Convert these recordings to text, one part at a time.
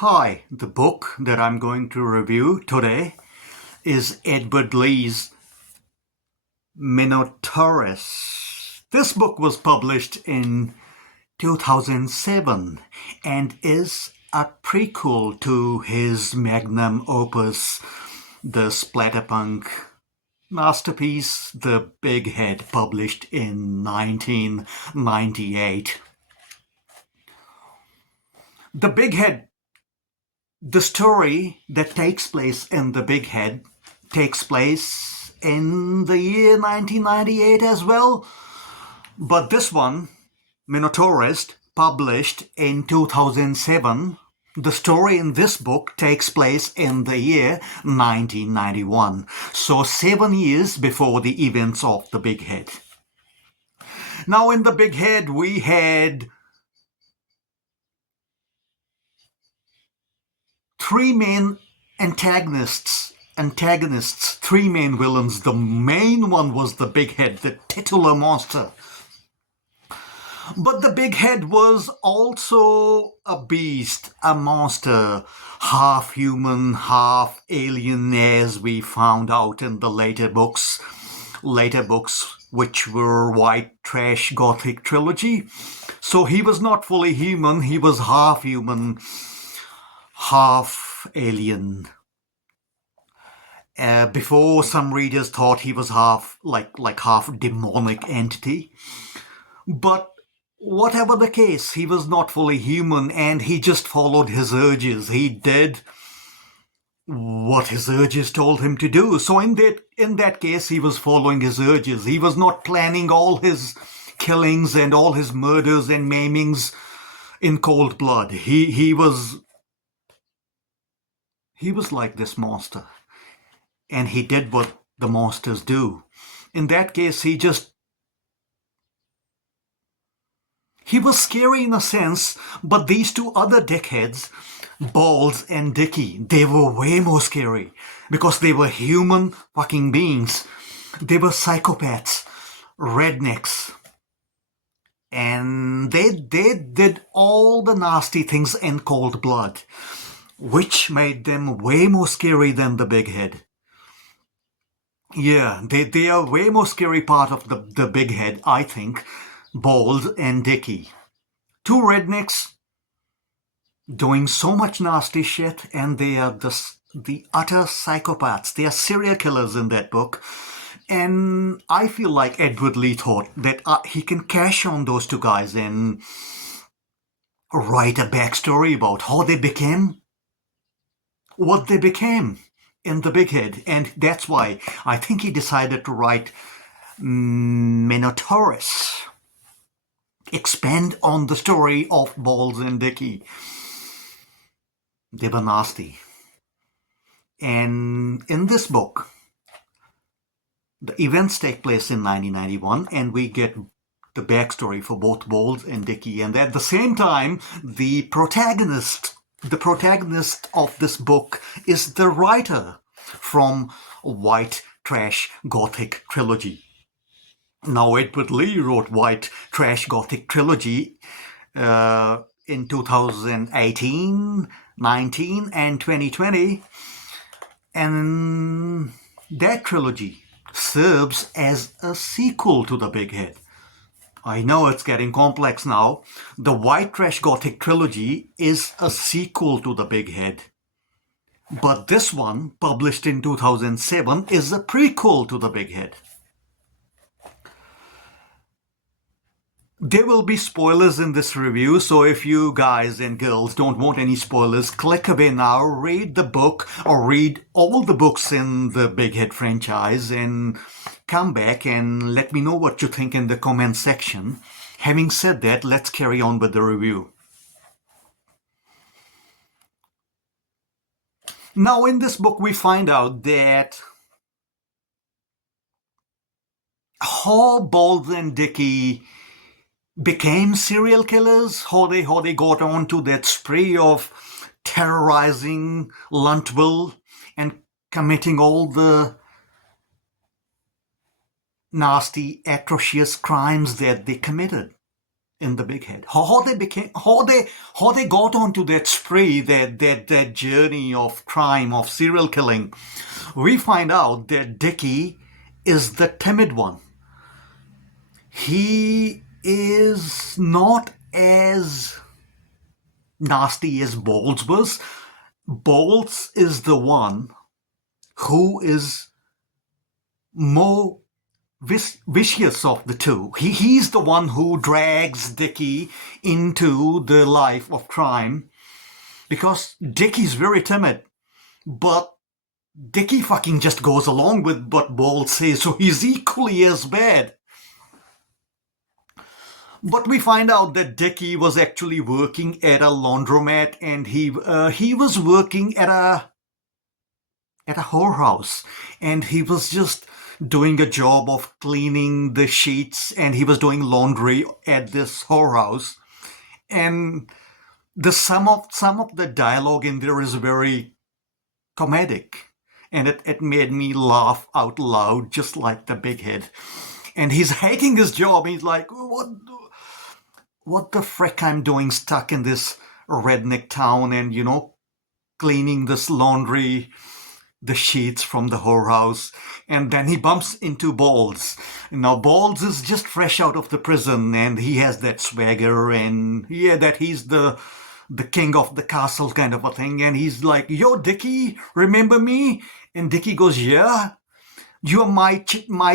Hi, the book that I'm going to review today is Edward Lee's Minotauress. This book was published in 2007 and is a prequel to his Magnum Opus, the Splatterpunk masterpiece, The Bighead, published in 1998. The Bighead The story that takes place in The Bighead takes place in the year 1998 as well, but this one, Minotauress, published in 2007, the story in this book takes place in the year 1991, so 7 years before the events of The Bighead. Now in The Bighead we had three main antagonists, three main villains. The main one was the Bighead, the titular monster. But the Bighead was also a beast, a monster, half human, half alien, as we found out in the later books, which were White Trash Gothic Trilogy. So he was not fully human, he was half human, half alien. Before, some readers thought he was half demonic entity, but whatever the case, he was not fully human, and he just followed his urges. He did what his urges told him to do. So in that case, he was following his urges. He was not planning all his killings and all his murders and maimings in cold blood. He was like this monster, and he did what the monsters do. In that case, he was scary in a sense, but these two other dickheads, Balls and Dicky, they were way more scary because they were human fucking beings. They were psychopaths, rednecks, and they did all the nasty things in cold blood, which made them way more scary than the Bighead. Yeah, they are way more scary part of the Bighead, I think. Balls and Dicky. Two rednecks doing so much nasty shit, and they are the utter psychopaths. They are serial killers in that book. And I feel like Edward Lee thought that he can cash on those two guys and write a backstory about how they became what they became in the Bighead. And that's why I think he decided to write Minotauress. Expand on the story of Balls and Dicky. They were nasty. And in this book, the events take place in 1991, and we get the backstory for both Balls and Dicky. And at the same time, the protagonist of this book is the writer from White Trash Gothic Trilogy. Now, Edward Lee wrote White Trash Gothic Trilogy in 2018, 19, and 2020. And that trilogy serves as a sequel to the Bighead. I know it's getting complex now. The White Trash Gothic Trilogy is a sequel to the Bighead. But this one, published in 2007, is a prequel to the Bighead. There will be spoilers in this review, so if you guys and girls don't want any spoilers, click away now, read the book, or read all the books in the Bighead franchise, and come back and let me know what you think in the comment section. Having said that, let's carry on with the review. Now, in this book, we find out that how Balls and Dicky became serial killers, how they got on to that spree of terrorizing Luntville and committing all the nasty, atrocious crimes that they committed. in the Bighead. How they got onto that spree, that journey of crime, of serial killing. We find out that Dicky is the timid one. He is not as nasty as Bowles was. Bowles is the one who is more vicious of the two. He's the one who drags Dicky into the life of crime, because Dicky's very timid, but Dicky fucking just goes along with what Bowles says, so he's equally as bad. But we find out that Dicky was actually working at a laundromat, and he was working at a whorehouse, and he was just doing a job of cleaning the sheets, and he was doing laundry at this whorehouse. And some of the dialogue in there is very comedic, and it made me laugh out loud, just like the Bighead. And he's hating his job. He's like, what the frick I'm doing stuck in this redneck town and, cleaning this laundry, the sheets from the whorehouse. And then he bumps into Bowles. Now, Bowles is just fresh out of the prison, and he has that swagger, and that he's the king of the castle kind of a thing. And he's like, yo, Dicky, remember me? And Dicky goes, yeah. You're my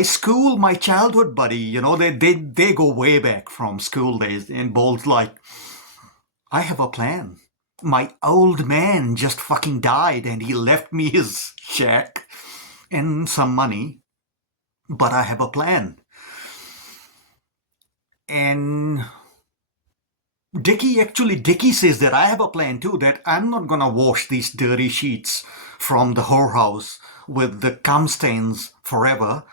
school, my childhood buddy. They go way back from school days. And Bowles like, I have a plan. My old man just fucking died, and he left me his shack and some money. But I have a plan. And Dicky says that I have a plan too, that I'm not gonna wash these dirty sheets from the whorehouse with the cum stains forever.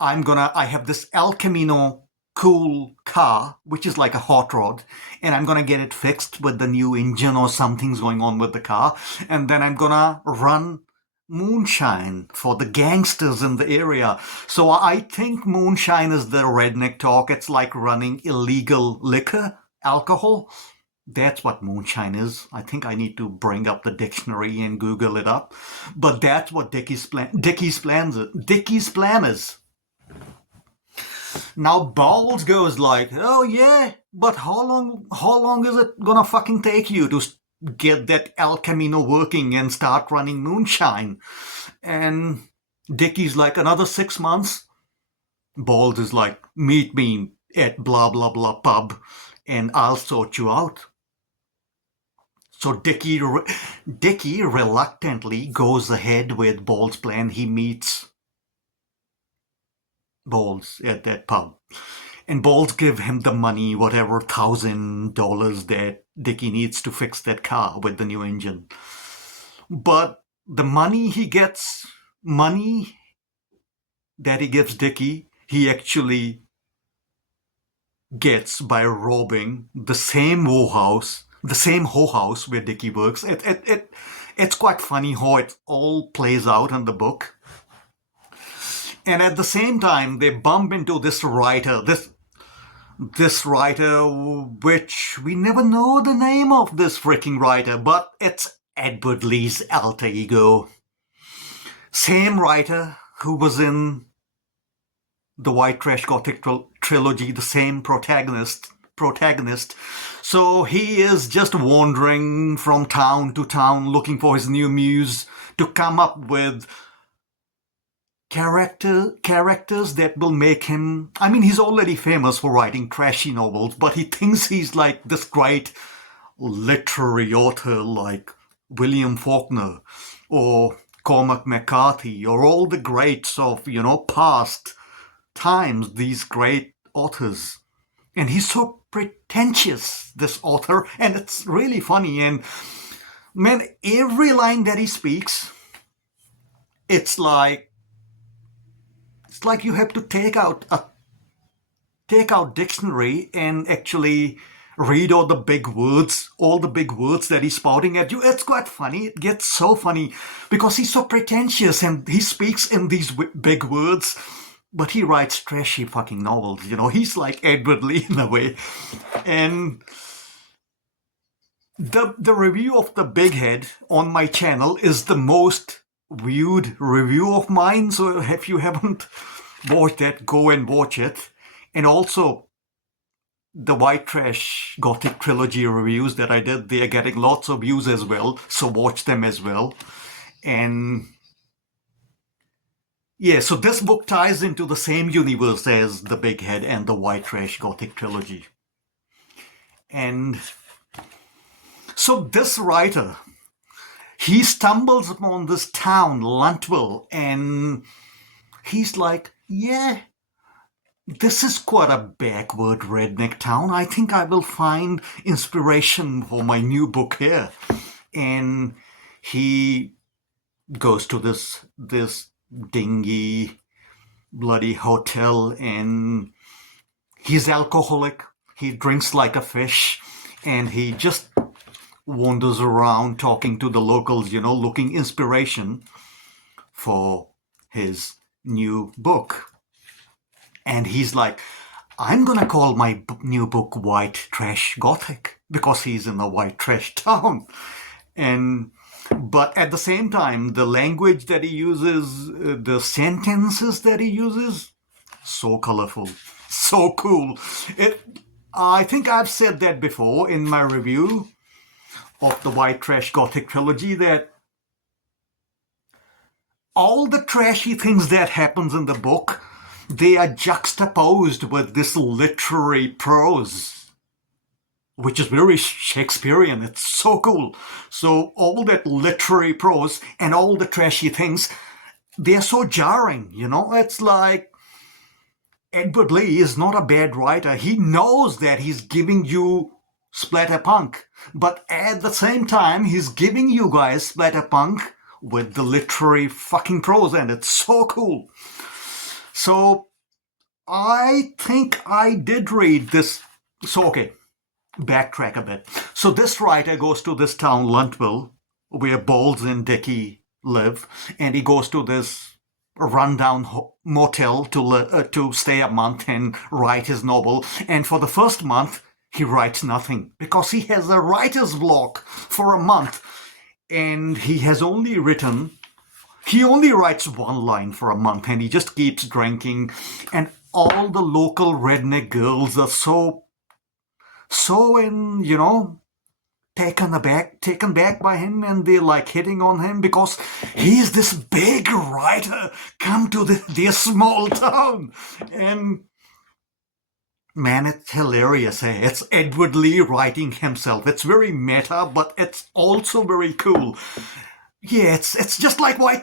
I have this El Camino cool car, which is like a hot rod, and I'm gonna get it fixed with the new engine, or something's going on with the car, and then I'm gonna run moonshine for the gangsters in the area. So I think moonshine is the redneck talk. It's like running illegal liquor, alcohol. That's what moonshine is. I think I need to bring up the dictionary and Google it up. But that's what Dicky's plan is. Now Bowles goes like, oh yeah, but how long is it gonna fucking take you to get that El Camino working and start running moonshine? And Dicky's like, another 6 months. Bowles is like, meet me at blah blah blah pub and I'll sort you out. So Dicky reluctantly goes ahead with Bowles' plan. He meets Bowles at that pub. And Bowles give him the money, whatever, $1,000 that Dicky needs to fix that car with the new engine. But the money that he gives Dicky, he actually gets by robbing the same whorehouse where Dicky works. It's quite funny how it all plays out in the book. And at the same time, they bump into this writer, which we never know the name of this freaking writer, but it's Edward Lee's alter ego. Same writer who was in the White Trash Gothic Trilogy, the same protagonist. So he is just wandering from town to town looking for his new muse to come up with characters that will make him... I mean, he's already famous for writing trashy novels, but he thinks he's like this great literary author like William Faulkner or Cormac McCarthy or all the greats of, past times, these great authors. And he's so pretentious, this author, and it's really funny. And man, every line that he speaks, it's like you have to take out dictionary and actually read all the big words that he's spouting at you. It's quite funny. It gets so funny because he's so pretentious and he speaks in these big words. but he writes trashy fucking novels. He's like Edward Lee in a way. And the review of the Bighead on my channel is the most viewed review of mine. So if you haven't watched that, go and watch it. And also the White Trash Gothic Trilogy reviews that I did, they are getting lots of views as well. So watch them as well. And yeah, so this book ties into the same universe as the Bighead and the White Trash Gothic Trilogy. And so this writer, he stumbles upon this town, Luntville, and he's like, yeah, this is quite a backward redneck town. I think I will find inspiration for my new book here. And he goes to this dingy, bloody hotel, and he's alcoholic. He drinks like a fish, and he just wanders around talking to the locals, looking inspiration for his new book. And he's like, I'm going to call my new book White Trash Gothic, because he's in a white trash town. But at the same time, the language that he uses, the sentences that he uses, so colorful, so cool. I think I've said that before in my review of the White Trash Gothic Trilogy, that all the trashy things that happens in the book, they are juxtaposed with this literary prose, which is very Shakespearean. It's so cool. So all that literary prose and all the trashy things, they're so jarring, It's like Edward Lee is not a bad writer. He knows that he's giving you splatterpunk, but at the same time, he's giving you guys splatterpunk with the literary fucking prose, and it's so cool. So I think I did read this. So, okay, backtrack a bit. So this writer goes to this town, Luntville, where Bowles and Dicky live, and he goes to this rundown motel to stay a month and write his novel. And for the first month, he writes nothing because he has a writer's block for a month, and he only writes one line for a month, and he just keeps drinking. And all the local redneck girls are so taken back by him, and they're like hitting on him because he's this big writer come to this small town. And man, it's hilarious. It's Edward Lee writing himself. It's very meta, but it's also very cool. Yeah, it's just like I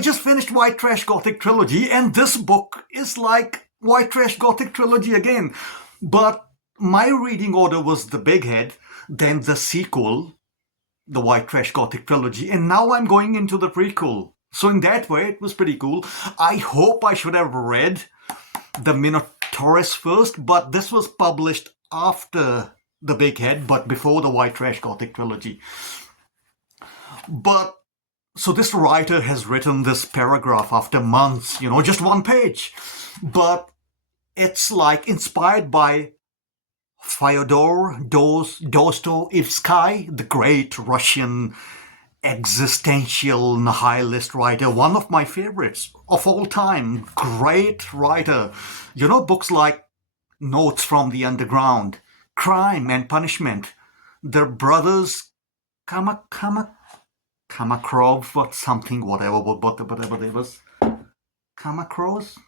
just finished White Trash Gothic Trilogy, and this book is like White Trash Gothic Trilogy again. But my reading order was the Bighead, then the sequel, the White Trash Gothic Trilogy, and now I'm going into the prequel. So in that way, it was pretty cool. I hope I should have read the Minotauress first, but this was published after the Bighead, but before the White Trash Gothic Trilogy. But so this writer has written this paragraph after months, just one page. But it's like inspired by Fyodor Dostoevsky, the great Russian existential nihilist writer, one of my favorites of all time. Great writer. Books like Notes from the Underground, Crime and Punishment, the brothers Kamarov, whatever they was. Kamakros?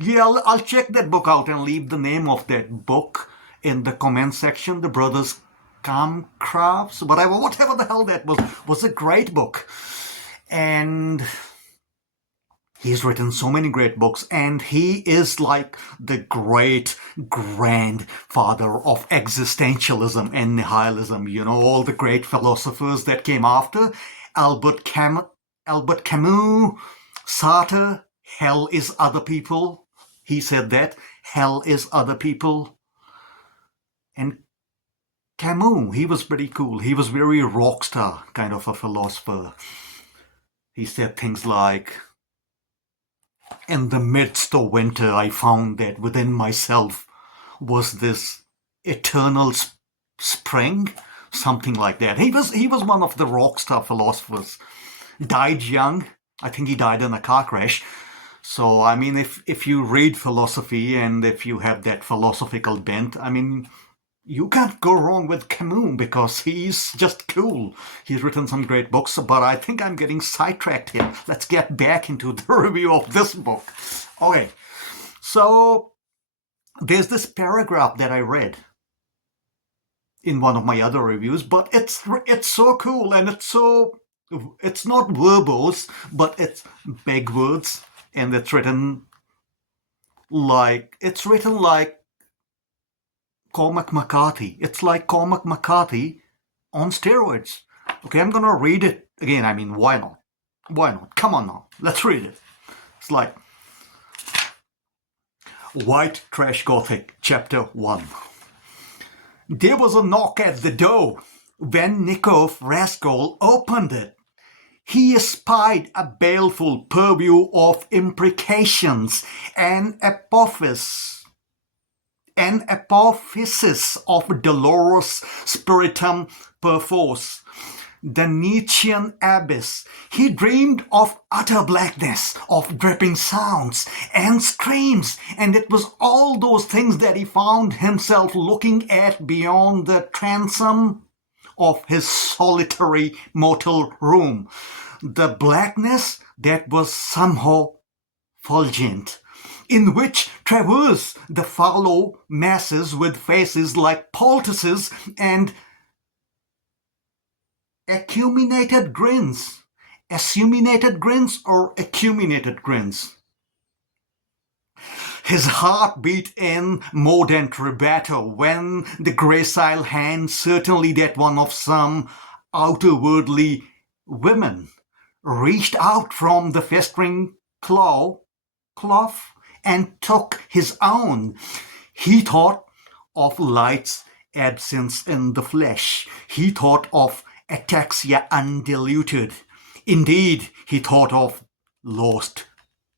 Yeah, I'll check that book out and leave the name of that book in the comment section. The brothers Kamkravs, whatever the hell that was a great book. And he's written so many great books, and he is like the great grandfather of existentialism and nihilism. All the great philosophers that came after. Albert Camus, Sartre, hell is other people. He said that. Hell is other people. And Camus, he was pretty cool. He was very rock star kind of a philosopher. He said things like, in the midst of winter, I found that within myself was this eternal spring, something like that. He was one of the rock star philosophers. Died young. I think he died in a car crash. So I mean, if you read philosophy and if you have that philosophical bent, I mean, you can't go wrong with Camus because he's just cool. He's written some great books, but I think I'm getting sidetracked here. Let's get back into the review of this book. Okay, so there's this paragraph that I read in one of my other reviews, but it's so cool and it's not verbose, but it's big words and it's written like Cormac McCarthy. It's like Cormac McCarthy on steroids. Okay, I'm gonna read it again. I mean, why not? Why not? Come on now, let's read it. It's like White Trash Gothic, Chapter 1. There was a knock at the door. When Nikov Rascal opened it, he espied a baleful purview of imprecations and apophysis of dolorous spiritum perforce, the Nietzschean abyss. He dreamed of utter blackness, of dripping sounds and screams, and it was all those things that he found himself looking at beyond the transom of his solitary mortal room. The blackness that was somehow fulgent, in which traverse the fallow masses with faces like poultices and acuminated grins. Assuminated grins or acuminated grins. His heart beat in more than rubato when the gracile hand, certainly that one of some outer-worldly women, reached out from the festering cloth and took his own. He thought of light's absence in the flesh. He thought of ataxia undiluted. Indeed, he thought of lost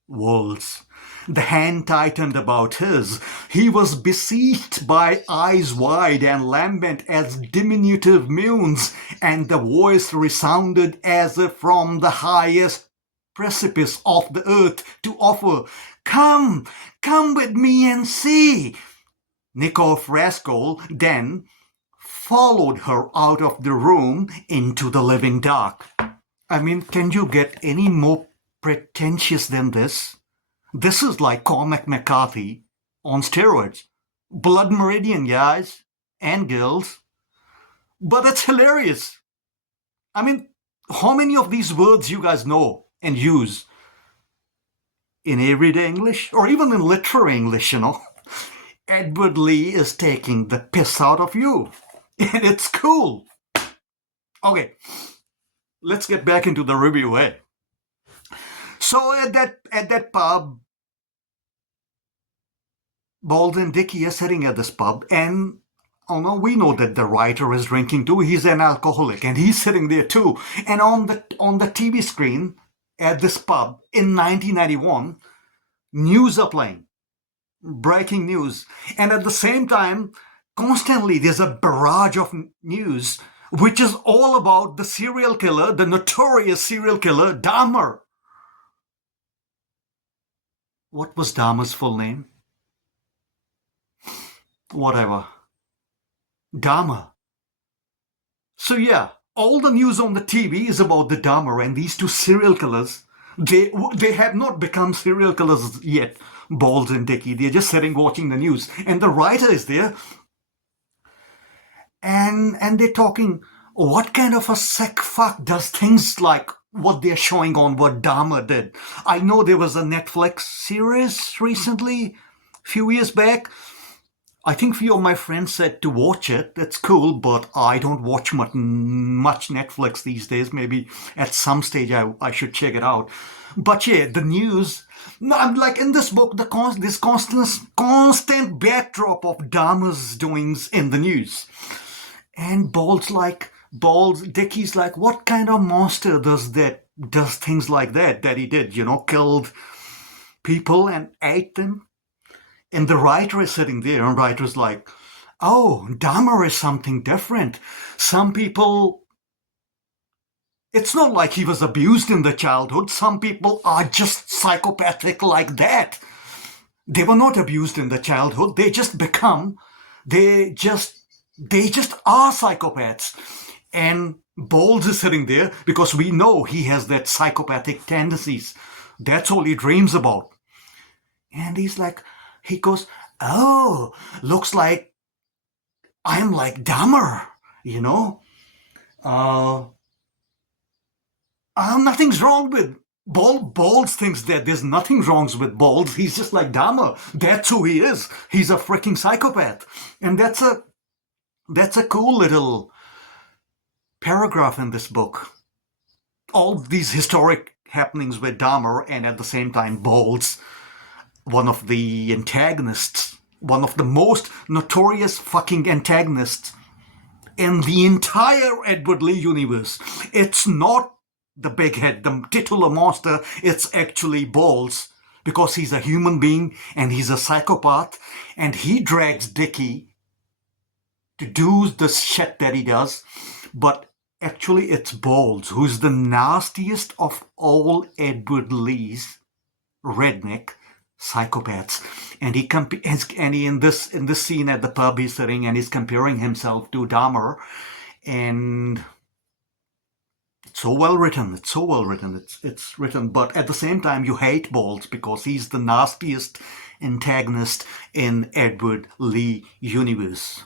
worlds. The hand tightened about his. He was besieged by eyes wide and lambent as diminutive moons, and the voice resounded as if from the highest precipice of the earth to offer, "Come, come with me and see." Nikov Rascal then followed her out of the room into the living dark. I mean, can you get any more pretentious than this? This is like Cormac McCarthy on steroids. Blood Meridian, guys and girls. But it's hilarious. I mean, how many of these words you guys know and use in everyday English or even in literary English, you know? Edward Lee is taking the piss out of you. And it's cool. Okay, let's get back into the review, eh? So at that pub, Bald and Dicky are sitting at this pub, and oh no, we know that the writer is drinking too. He's an alcoholic, and he's sitting there too. And on the TV screen at this pub in 1991, news are playing, breaking news, and at the same time, constantly there's a barrage of news, which is all about the serial killer, the notorious serial killer Dahmer. What was Dahmer's full name? Whatever. Dahmer. So yeah, all the news on the TV is about the Dahmer and these two serial killers. They have not become serial killers yet, Balls and Dicky. They're just sitting watching the news. And the writer is there. And they're talking, what kind of a sick fuck does things like what they're showing on what Dahmer did? I know there was a Netflix series recently, a few years back. I think a few of my friends said to watch it. That's cool, but I don't watch much Netflix these days. Maybe at some stage I should check it out. But yeah, the news. I'm like in this book, this constant backdrop of Dahmer's doings in the news. And Dicky's like, what kind of monster does things like that he did? You know, killed people and ate them. And the writer is sitting there, and the writer's like, oh, Dahmer is something different. Some people, it's not like he was abused in the childhood. Some people are just psychopathic like that. They were not abused in the childhood. They just become, they just are psychopaths. And Bowles is sitting there because we know he has that psychopathic tendencies. That's all he dreams about. And he goes, oh, looks like I'm like Dahmer, you know? Nothing's wrong with Bowles thinks that there's nothing wrong with Bowles. He's just like Dahmer. That's who he is. He's a freaking psychopath. And that's a cool little paragraph in this book. All these historic happenings with Dahmer and at the same time Bowles, one of the antagonists, one of the most notorious fucking antagonists in the entire Edward Lee universe. It's not the Bighead, the titular monster, it's actually Bowles, because he's a human being and he's a psychopath, and he drags Dicky to do the shit that he does. But actually it's Bowles who's the nastiest of all Edward Lee's redneck psychopaths. And he in this scene at the pub, he's sitting and he's comparing himself to Dahmer, and it's so well written. It's written, but at the same time you hate Bowles because he's the nastiest antagonist in Edward Lee universe.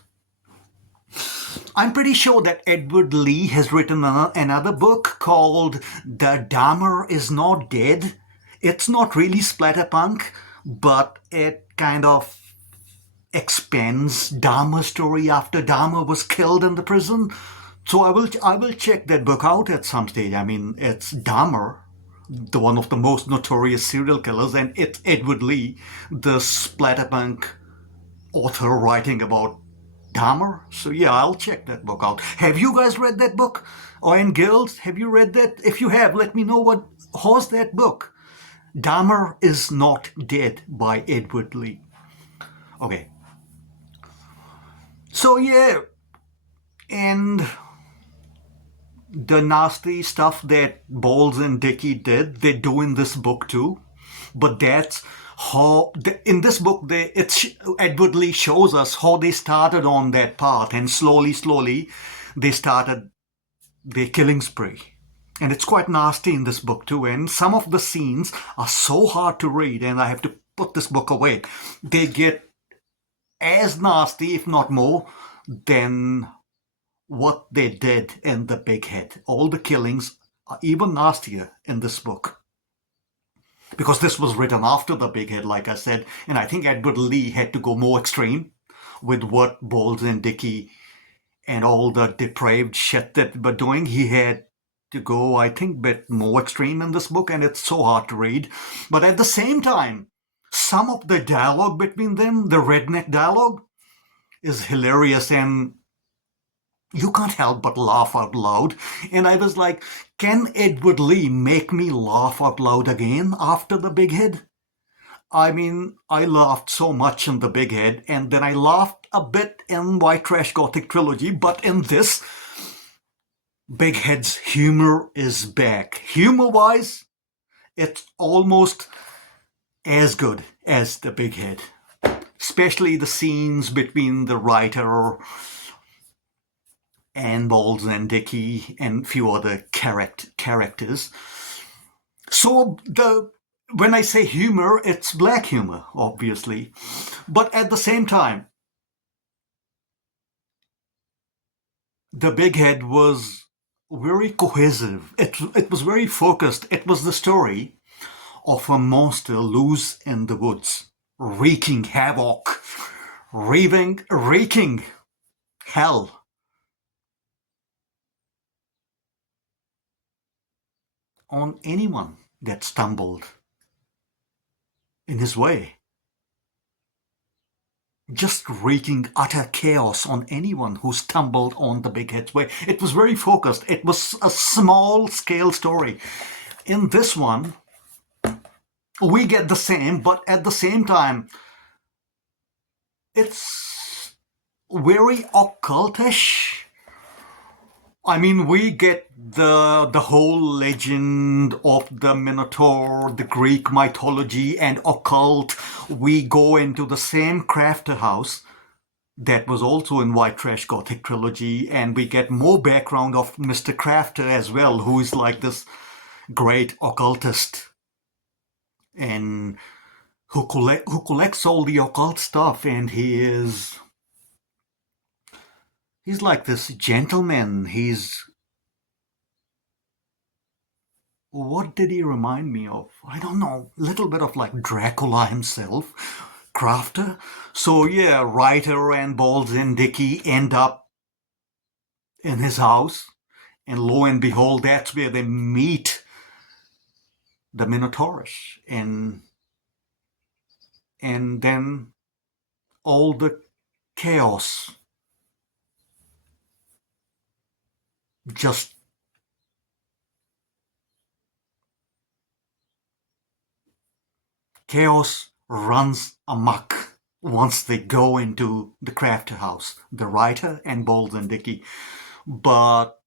I'm pretty sure that Edward Lee has written another book called The Dahmer Is Not Dead. It's not really splatterpunk, but it kind of expands Dahmer's story after Dahmer was killed in the prison. So I will check that book out at some stage. I mean, it's Dahmer, the one of the most notorious serial killers, and it's Edward Lee, the splatterpunk author writing about Dahmer. So yeah, I'll check that book out. Have you guys read that book? And girls, have you read that? If you have, let me know how's that book. Dahmer Is Not Dead by Edward Lee. Okay. So yeah, and the nasty stuff that Bowles and Dicky did, they do in this book too. But that's how, in this book, Edward Lee shows us how they started on that path, and slowly, they started their killing spree. And it's quite nasty in this book too, and some of the scenes are so hard to read, and I have to put this book away. They get as nasty, if not more, than what they did in the Bighead. All the killings are even nastier in this book, because this was written after the Bighead, like I said, and I think Edward Lee had to go more extreme with what Bowles and Dicky and all the depraved shit that they were doing. He had to go, I think, a bit more extreme in this book, and it's so hard to read. But at the same time, some of the dialogue between them, the redneck dialogue, is hilarious, and you can't help but laugh out loud. And I was like, can Edward Lee make me laugh out loud again after the Bighead? I mean, I laughed so much in the Bighead, and then I laughed a bit in White Trash Gothic Trilogy, but in this, Bighead's humor is back. Humor-wise, it's almost as good as the Bighead. Especially the scenes between the writer and Bowles and Dicky and a few other characters. So when I say humor, it's black humor, obviously. But at the same time, the Bighead was very cohesive. It was very focused. It was the story of a monster loose in the woods, wreaking havoc, wreaking hell on anyone that stumbled in his way. Just wreaking utter chaos on anyone who stumbled on the Bighead's way. It was very focused. It was a small-scale story. In this one, we get the same, but at the same time, it's very occultish. I mean, we get the whole legend of the Minotaur, the Greek mythology and occult. We go into the same crafter house that was also in White Trash Gothic Trilogy, and we get more background of Mr. Crafter as well, who is like this great occultist and who collects all the occult stuff, and he's like this gentleman. He's What did he remind me of? I don't know. A little bit of like Dracula himself, crafter. So yeah, Ryder and Balls and Dicky end up in his house, and lo and behold, that's where they meet the Minotauress, and then all the chaos just chaos runs amok once they go into the crafter house, the writer and Balls and Dicky. But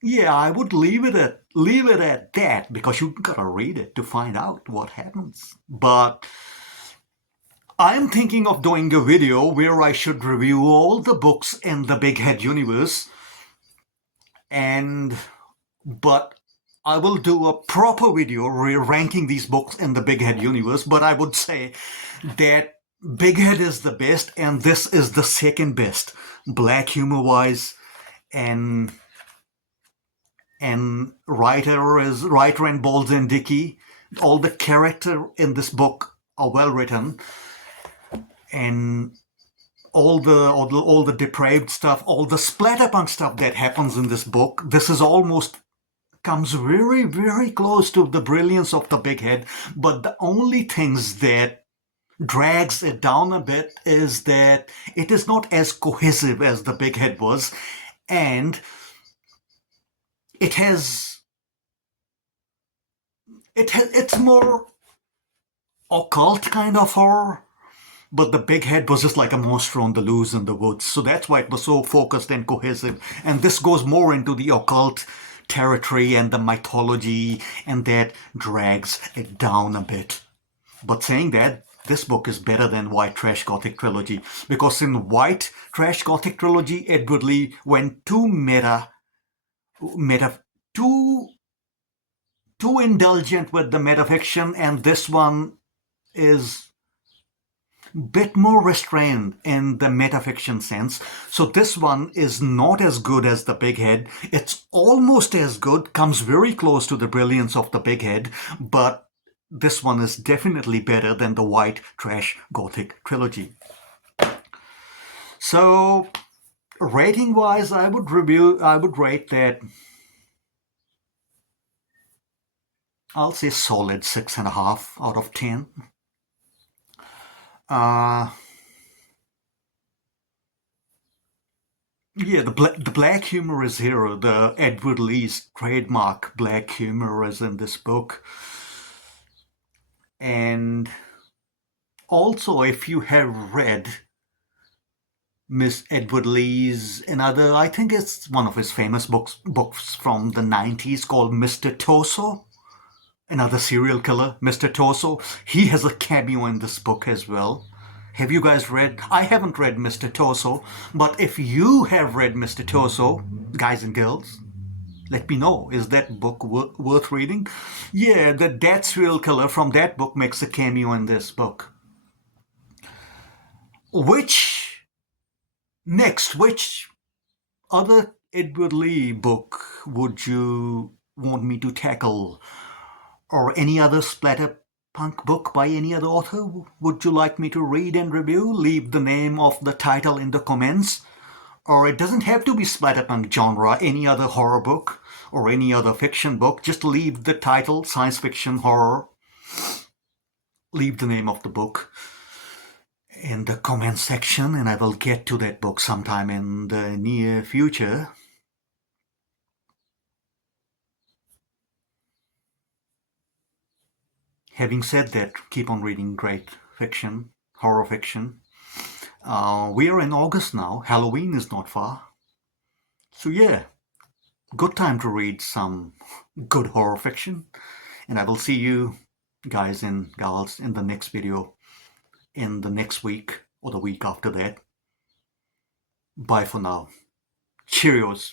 yeah, I would leave it at that because you gotta read it to find out what happens. But I'm thinking of doing a video where I should review all the books in the Bighead universe, and but I will do a proper video ranking these books in the Bighead universe. But I would say that Bighead is the best, and this is the second best, black humor wise, and writer and Balls and Dicky. All the character in this book are well written, and all the depraved stuff, all the splatterpunk stuff that happens in this book. This is almost comes very, very close to the brilliance of the Bighead. But the only things that drags it down a bit is that it is not as cohesive as the Bighead was, and it has it's more occult kind of horror, but the Bighead was just like a monster on the loose in the woods. So that's why it was so focused and cohesive. And this goes more into the occult territory and the mythology, and that drags it down a bit. But saying that, this book is better than White Trash Gothic Trilogy, because in White Trash Gothic Trilogy, Edward Lee went too meta, too too indulgent with the metafiction, and this one is bit more restrained in the metafiction sense. So this one is not as good as the Bighead. It's almost as good, comes very close to the brilliance of the Bighead, but this one is definitely better than the White Trash Gothic Trilogy. So rating wise, I would rate that, I'll say solid 6.5 out of 10. Yeah, the black humor is here. The Edward Lee's trademark black humor is in this book. And also, if you have read Miss Edward Lee's another, I think it's one of his famous books from the 90s called Mr. Torso, another serial killer, Mr. Torso. He has a cameo in this book as well. Have you guys read? I haven't read Mr. Torso, but if you have read Mr. Torso, guys and girls, let me know. Is that book worth reading? Yeah, the dead serial killer from that book makes a cameo in this book. Which other Edward Lee book would you want me to tackle? Or any other splatterpunk book by any other author would you like me to read and review? Leave the name of the title in the comments. Or it doesn't have to be splatterpunk genre, any other horror book or any other fiction book. Just leave the title, science fiction, horror. Leave the name of the book in the comment section, and I will get to that book sometime in the near future. Having said that, keep on reading great fiction, horror fiction. We are in August now. Halloween is not far. So yeah, good time to read some good horror fiction. And I will see you guys and gals in the next video in the next week or the week after that. Bye for now. Cheerios.